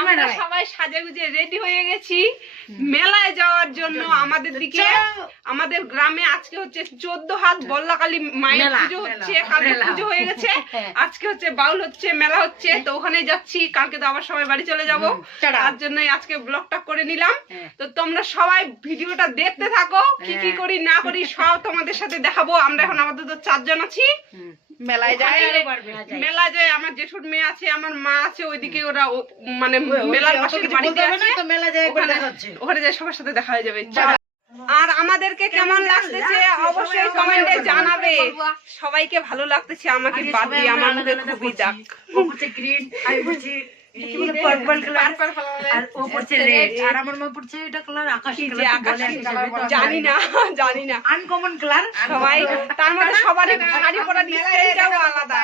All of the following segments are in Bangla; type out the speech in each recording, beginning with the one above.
আমরা সবাই সাজেগুজে রেডি হয়ে গেছি মেলায় যাওয়ার জন্য। আমাদের দিকে আমাদের গ্রামে আজকে হচ্ছে 14 হাত বল্লাকালী মায়ের পুজো হচ্ছে, কালকে পুজো হয়ে গেছে, আজকে হচ্ছে বাউল হচ্ছে, মেলা হচ্ছে, তো ওখানে যাচ্ছি। কালকে তো আবার সবাই বাড়ি চলে যাব, তার জন্যই আজকে ব্লগটা করে নিলাম। তো তোমরা সবাই ভিডিওটা দেখতে থাকো, কি কি করি না করি সব তোমাদের সাথে দেখাবো। আমরা এখন আমাদের তো 4 জন আছি, মেলায় যায়। আমার জেঠুর মেয়ে আছে, আমার মা আছে, ওইদিকে ওরা মানে মেলার পাশের বাড়িতে আছে, ওখানে যায় সবার সাথে দেখা হয়ে যাবে। আর আমাদেরকে কেমন লাগতেছে অবশ্যই কমেন্টে জানাবে। সবাইকে ভালো লাগতেছে, আমাকে বাদ দিয়ে আমার মুখে খুবই দাগ। জানি না আনকমন কালার সবাই, তার মধ্যে সবারই শাড়ি পরা ডিজাইনটাও আলাদা।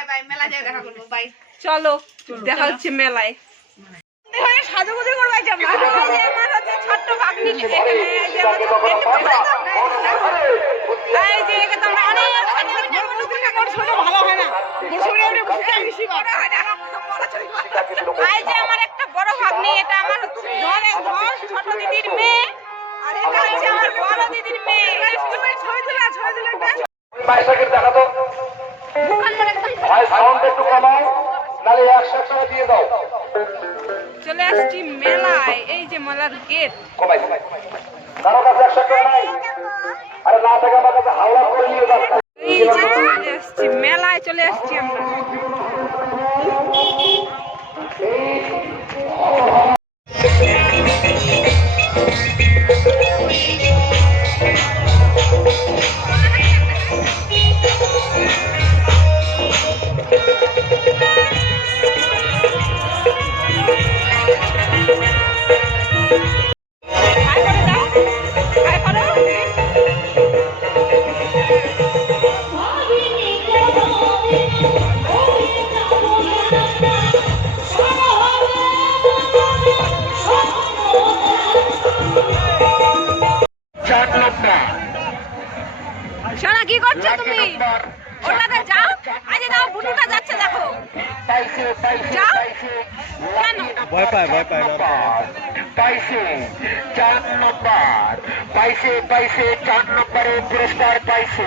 চলো দেখা হচ্ছে মেলায়। সাজুগুজু করবাই আমার হচ্ছে ছোট্ট ভাগ্নি, এই যে তোমরা অনেক ভালো হয় না, এই যে আমার একটা বড় ভাগ্নি, এটা আমার ছোট দিদির মেয়ে, আর এটা হচ্ছে আমার বড় দিদির মেয়ে। ছবি তুলে চলে আসছি মেলায়। এই যে মেলার গেট, এই যে চলে আসছি মেলায়, চলে আসছি আমরা। সোনা কি করছো তুমি? ওটাতে যাও, আজ দাও বুনুটা যাচ্ছে, দেখো যাও। কেন ভয় পায়? পাইছে 4 নম্বর, পাইছে 4 নম্বরে পুরস্কার পাইছে।